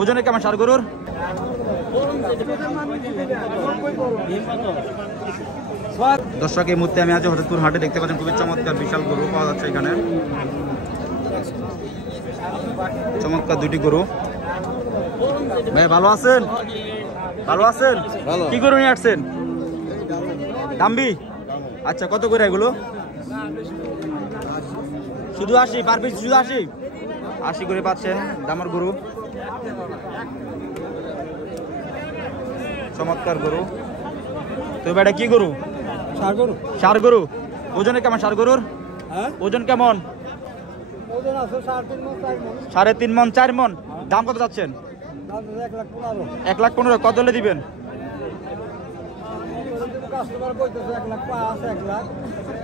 ওজনে কেমন ষাঁড় গরুর? দর্শক এই মুহূর্তে আমি আজ হযরতপুর হাটে দেখতে পাচ্ছেন খুবই চমৎকার বিশাল গরু পাওয়া যাচ্ছে এখানে। চমৎকার দুটি গরু। ভাই ভালো আছেন? ভালো আছেন? কি গরু নিয়ে আসছেন? দাম্বি। আচ্ছা, কত করে এগুলো? শুধু 80 পার পিস? শুধু 80 করে পাচ্ছেন দামের গরু। চমৎকার গরু। তো এটা কি গরু? ষাঁড় গরু। ওজনে কেমন ষাঁড় গরুর? ওজন কেমন? 3.5 মন 4 মন। দাম কত যাচ্ছেন? 1,15,000। কত হলে দিবেন?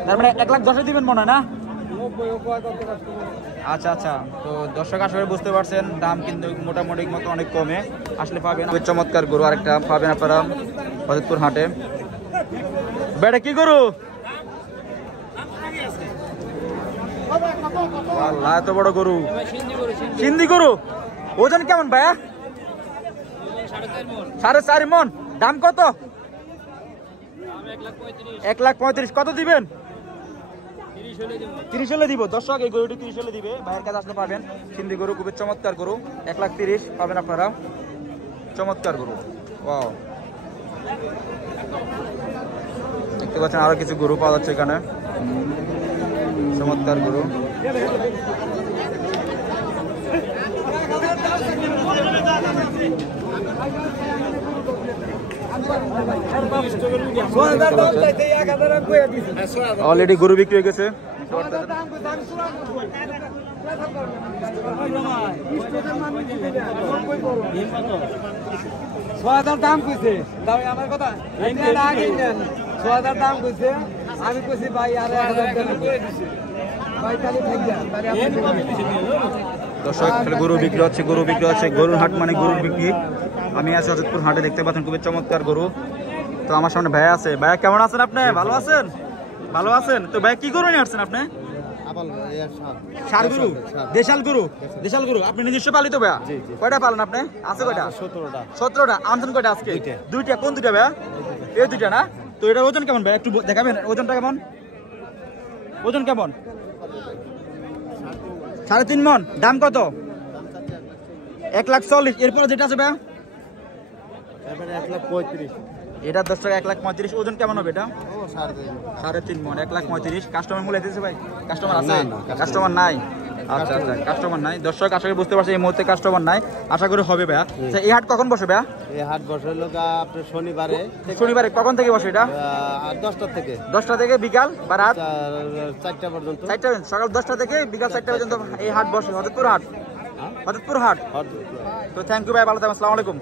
তার মানে 1,10,000 দিবেন মনে হয় না? আচ্ছা আচ্ছা, তো দর্শক আসলে বুঝতে পারছেন দাম কিন্তু মোটামুটি মতো অনেক কমে আসলে পাবেন। চমৎকার গরু আরেকটা পাবেন আপনারা হযরতপুর হাটে। বেটা কি গরু? আল্লাহ, এত বড় গরু। সিন্ধি গরু। ওজন কেমন ভাইয়া? 4.5 মন। দাম কত? 1,35,000। কত দিবেন? 30 হলে দিব। দর্শক এই গরুটি 30 হলে দিবে। ভাইয়ের কাছে আসলে পাবেন সিন্ধি গরু, খুবই চমৎকার গরু। 1,30,000 পাবেন আপনারা। চমৎকার গরু। ওয়াও, দেখতে পাচ্ছেন আরো কিছু গরু পাওয়া যাচ্ছে এখানে। চমৎকার গরু। অলরেডি গরু বিক্রি হয়ে গেছে। দাম কইছে আমার কথা 6,000 দাম কইছে। আমি কইছি ভাই আর 1,000 দর্শক গরু বিক্রি হচ্ছে, গরু বিক্রি হচ্ছে। গরুর হাট মানে গরুর বিক্রি। আমি আছি হযরতপুর হাটে, দেখতে পাচ্ছেন খুবই চমৎকার গরু। তো আমার সামনে ভাইয়া আছে। ভাইয়া কেমন আছেন আপনি? ভালো আছেন? ভালো আছেন। তো ভাই কি গরু নিয়ে আসছেন আপনি? ষাঁড় গরু। দেশাল গরু। দেশাল গরু আপনি নিজস্ব পালিত ভাইয়া? কয়টা পালেন আপনি? আছে কয়টা? 17টা। আনছেন কয়টা আজকে? দুইটা। কোন দুইটা ভাইয়া? এই দুইটা না? তো এটার ওজন কেমন ভাই? একটু দেখাবেন ওজনটা কেমন? ওজন কেমন? 3.5 মন। দাম কত? 1,40,000। এরপরে যেটা আছে ভাইয়া? 1,35,000। এটা 10 টাকা 1,35,000। ওজন কেমন হবে এটা? 3.5 মন। 1,35,000। কাস্টমার মূল্য দিতেছে ভাই? কাস্টমার আছে? কাস্টমার নাই। আচ্ছা আচ্ছা, কাস্টমার নাই। দর্শক আশা করি বুঝতে পারছি এই মুহূর্তে কাস্টমার নাই। আশা করি হবে ভাইয়া। আচ্ছা, এই হাট কখন বসে ভাইয়া? এই হাট বসে হলো আপনার শনিবারে। শনিবারে কখন থেকে বসে এটা? 10টা থেকে। 10টা থেকে বিকাল বা রাত 4টা পর্যন্ত। 4টা পর্যন্ত। সকাল 10টা থেকে বিকাল 4টা পর্যন্ত এই হাট বসে। হযরতপুর হাট। হযরতপুর হাট। তো থ্যাংক ইউ ভাই, ভালো থাকবেন। আসসালামু আলাইকুম।